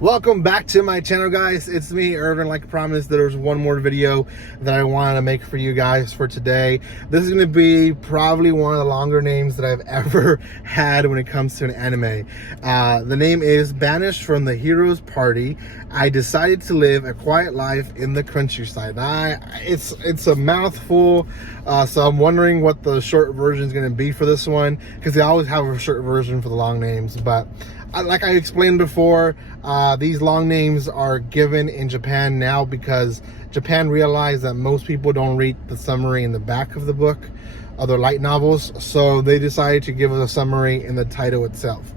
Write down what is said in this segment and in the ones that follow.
Welcome back to my channel, guys. It's me, Irvin. Like promised, there's one more video that I wanted to make for you guys for today. This is going to be probably one of the longer names that I've ever had when it comes to an anime. The name is Banished from the Hero's Party. I decided to live a quiet life in the countryside. It's a mouthful, so I'm wondering what the short version is going to be for this one, because they always have a short version for the long names. But like I explained before, these long names are given in Japan now because Japan realized that most people don't read the summary in the back of the book, other light novels, so they decided to give us a summary in the title itself.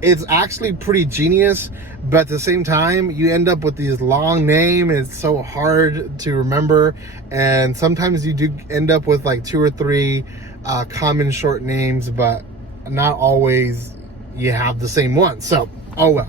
It's actually pretty genius, but at the same time, you end up with these long names, and it's so hard to remember, and sometimes you do end up with like 2 or 3 common short names, but not always you have the same one. So oh well.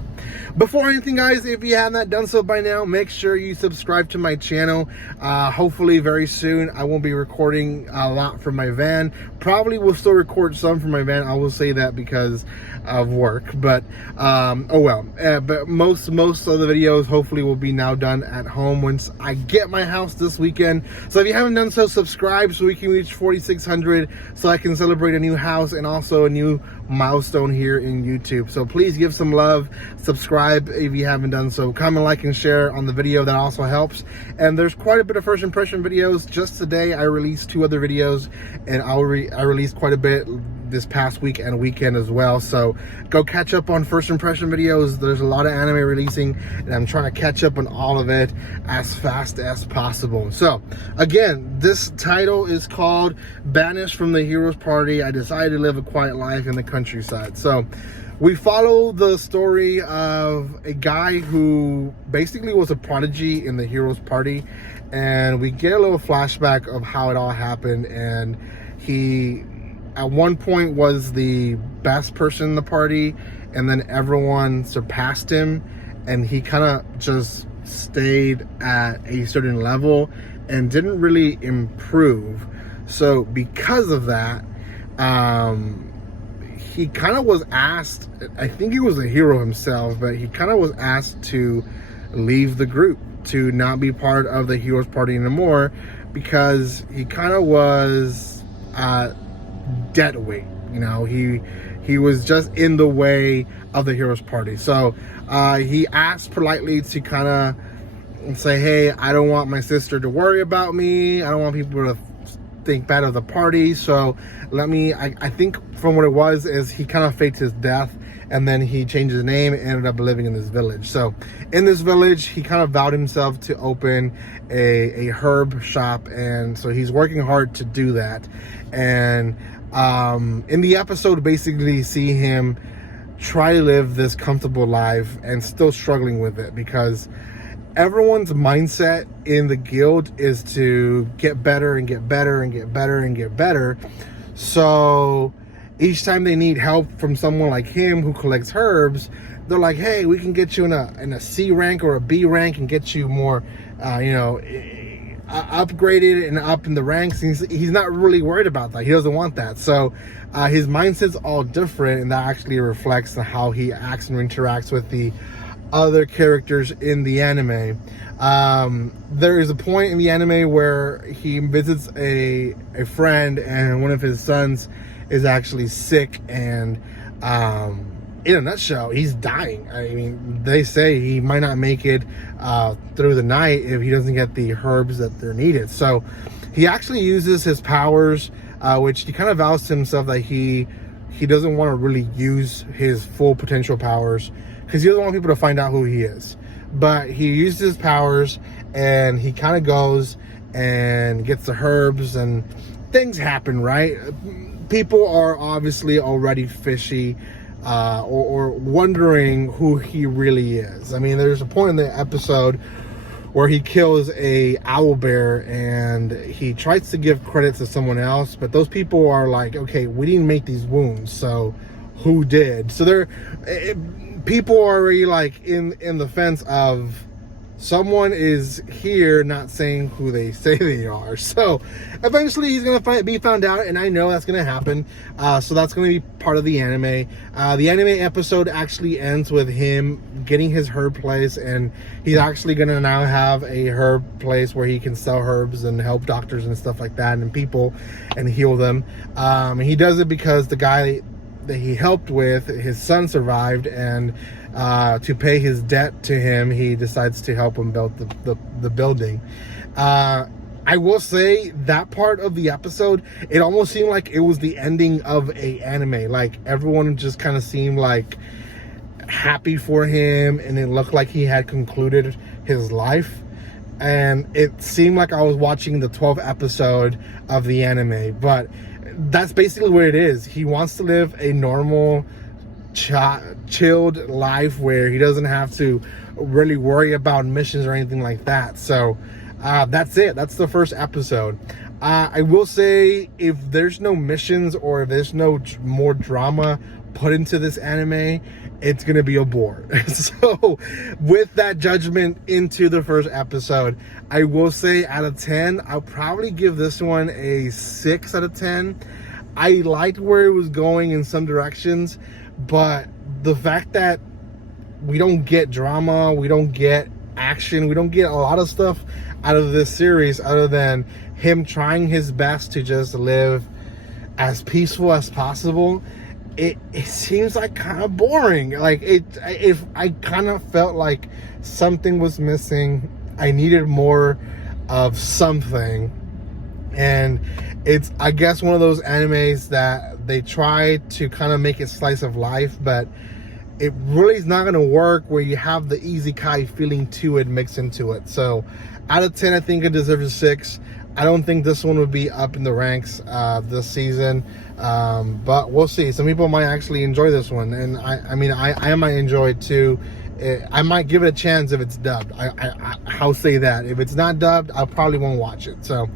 Before anything, guys, if you have not done so by now, make sure you subscribe to my channel. Hopefully very soon I won't be recording a lot from my van. Probably will still record some from my van. I will say that because of work, but oh well. But most of the videos hopefully will be now done at home once I get my house this weekend. So if you haven't done so, subscribe so we can reach 4,600, so I can celebrate a new house and also a new milestone here in YouTube. So please give some love, subscribe if you haven't done so, comment, like, and share on the video. That also helps. And there's quite a bit of first impression videos. Just today I released 2 other videos, and I released quite a bit this past week and weekend as well, so go catch up on first impression videos. There's a lot of anime releasing, and I'm trying to catch up on all of it as fast as possible. So again, this title is called Banished from the Hero's Party. I decided to live a quiet life in the countryside. So we follow the story of a guy who basically was a prodigy in the Hero's Party, and we get a little flashback of how it all happened. And he at one point was the best person in the party, and then everyone surpassed him, and he kind of just stayed at a certain level and didn't really improve. So because of that, he kind of was asked, I think he was a hero himself, but he kind of was asked to leave the group, to not be part of the Hero's Party anymore, because he kind of was dead weight. You know, he was just in the way of the Hero's Party. So he asked politely to kind of say, hey, I don't want my sister to worry about me, I don't want people to think bad of the party, so let me, I think from what it was is he kind of faked his death, and then he changed his name and ended up living in this village. So in this village, he kind of vowed himself to open a herb shop, and so he's working hard to do that. And in the episode, basically see him try to live this comfortable life and still struggling with it, because everyone's mindset in the guild is to get better and get better and get better and get better. So each time they need help from someone like him who collects herbs, they're like, hey, we can get you in a C rank or a B rank and get you more, upgraded and up in the ranks. He's not really worried about that. He doesn't want that. So his mindset's all different, and that actually reflects on how he acts and interacts with the other characters in the anime. There is a point in the anime where he visits a friend, and one of his sons is actually sick, and in a nutshell, he's dying. I mean, they say he might not make it through the night if he doesn't get the herbs that they're needed. So he actually uses his powers, which he kind of vows to himself that he doesn't want to really use his full potential powers, because he doesn't want people to find out who he is. But he uses his powers, and he kind of goes and gets the herbs, and things happen, right? People are obviously already fishy, or wondering who he really is. I mean, there's a point in the episode where he kills a owl bear, and he tries to give credit to someone else, but those people are like, okay, we didn't make these wounds, so who did? So people are already like in the fence of, someone is here not saying who they say they are. So eventually he's gonna be found out, and I know that's gonna happen. So that's gonna be part of the anime. The anime episode actually ends with him getting his herb place, and he's actually gonna now have a herb place where he can sell herbs and help doctors and stuff like that and people and heal them. And he does it because the guy that he helped with, his son survived, and to pay his debt to him, he decides to help him build the building. I will say that part of the episode, it almost seemed like it was the ending of a anime. Like everyone just kind of seemed like happy for him, and it looked like he had concluded his life. And it seemed like I was watching the 12th episode of the anime, but that's basically what it is. He wants to live a normal, chilled life where he doesn't have to really worry about missions or anything like that. So that's it. That's the first episode. I will say, if there's no missions or if there's no more drama put into this anime, it's gonna be a bore. So with that judgment into the first episode, I will say out of 10, I'll probably give this one a 6 out of 10. I liked where it was going in some directions, but the fact that we don't get drama, we don't get action, we don't get a lot of stuff out of this series other than him trying his best to just live as peaceful as possible, it seems like kind of boring. Like if I kind of felt like something was missing, I needed more of something. And it's, I guess, one of those animes that they try to kind of make it slice of life, but it really is not going to work where you have the isekai feeling to it mixed into it. So out of 10, I think it deserves a 6. I don't think this one would be up in the ranks this season, but we'll see. Some people might actually enjoy this one, and I mean, I might enjoy it too. I might give it a chance if it's dubbed. I'll say that. If it's not dubbed, I probably won't watch it. So,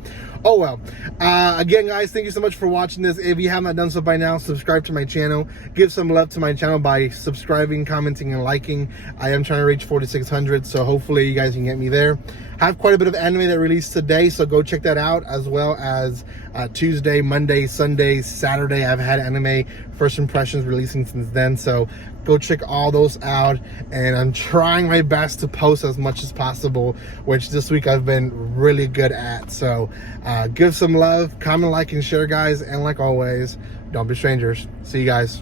oh well. Again, guys, thank you so much for watching this. If you have not done so by now, subscribe to my channel. Give some love to my channel by subscribing, commenting, and liking. I am trying to reach 4,600, so hopefully you guys can get me there. I have quite a bit of anime that released today, so go check that out, as well as Tuesday, Monday, Sunday, Saturday. I've had anime first impressions releasing since then, so go check all those out. And I'm trying my best to post as much as possible, which this week I've been really good at. So give some love, comment, like, and share, guys. And like always, don't be strangers. See you guys.